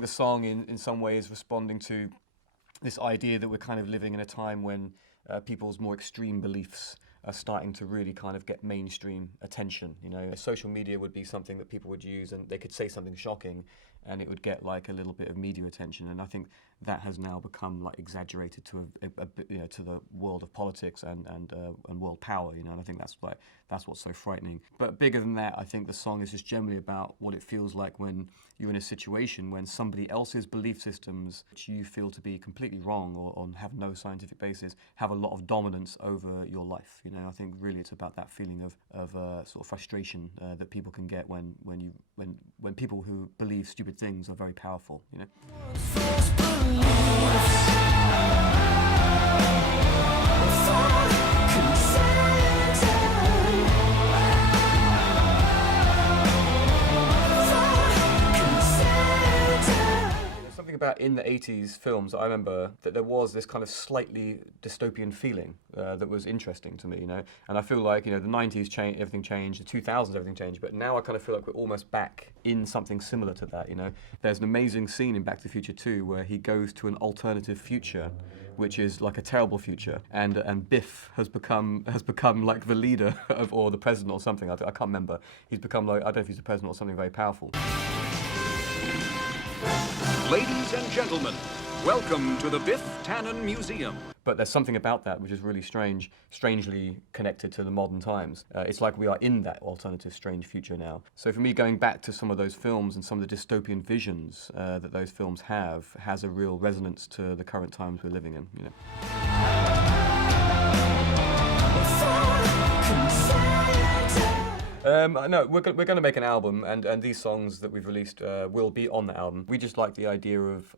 think the song in some ways is responding to this idea that we're kind of living in a time when people's more extreme beliefs are starting to really kind of get mainstream attention. You know, social media would be something that people would use, and they could say something shocking, and it would get like a little bit of media attention. And I think that has now become like exaggerated to you know, to the world of politics and world power. You know, and I think that's what's so frightening. But bigger than that, I think the song is just generally about what it feels like when you're in a situation when somebody else's belief systems, which you feel to be completely wrong or have no scientific basis, have a lot of dominance over your life. You know, I think really it's about that feeling of sort of frustration that people can get when people who believe stupid things are very powerful. You know. Something about in the 80s films, I remember that there was this kind of slightly dystopian feeling that was interesting to me, you know. And I feel like, you know, the 90s changed, everything changed, the 2000s everything changed, but now I kind of feel like we're almost back in something similar to that, you know. There's an amazing scene in Back to the Future 2 where he goes to an alternative future, which is like a terrible future, and Biff has become like the leader of, or the president or something. I can't remember. He's become like, I don't know if he's the president or something very powerful. Ladies and gentlemen, welcome to the Biff Tannen Museum. But there's something about that which is really strange, strangely connected to the modern times. It's like we are in that alternative, strange future now. So for me, going back to some of those films and some of the dystopian visions that those films have, has a real resonance to the current times we're living in. You know. No, we're going to make an album, and these songs that we've released will be on the album. We just like the idea of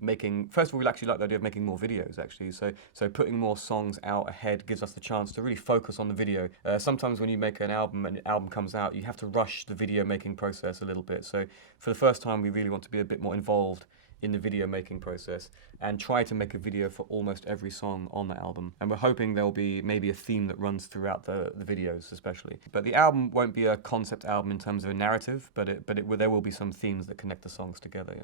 making. First of all, we actually like the idea of making more videos. Actually, so putting more songs out ahead gives us the chance to really focus on the video. Sometimes when you make an album and an album comes out, you have to rush the video making process a little bit. So for the first time, we really want to be a bit more involved in the video making process and try to make a video for almost every song on the album. And we're hoping there'll be maybe a theme that runs throughout the videos especially. But the album won't be a concept album in terms of a narrative, but there will be some themes that connect the songs together.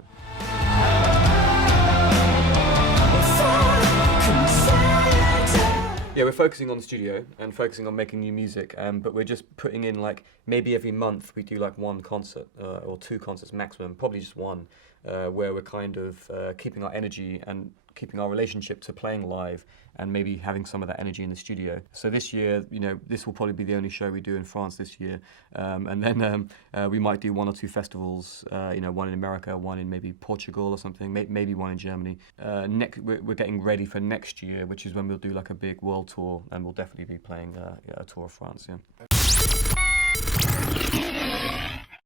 Yeah, we're focusing on the studio and focusing on making new music, but we're just putting in like, maybe every month we do like one concert or two concerts maximum, probably just one, where we're kind of keeping our energy and keeping our relationship to playing live and maybe having some of that energy in the studio. So this year, you know, this will probably be the only show we do in France this year. And then we might do one or two festivals, you know, one in America, one in maybe Portugal or something, maybe one in Germany. We're getting ready for next year, which is when we'll do like a big world tour, and we'll definitely be playing a tour of France, yeah.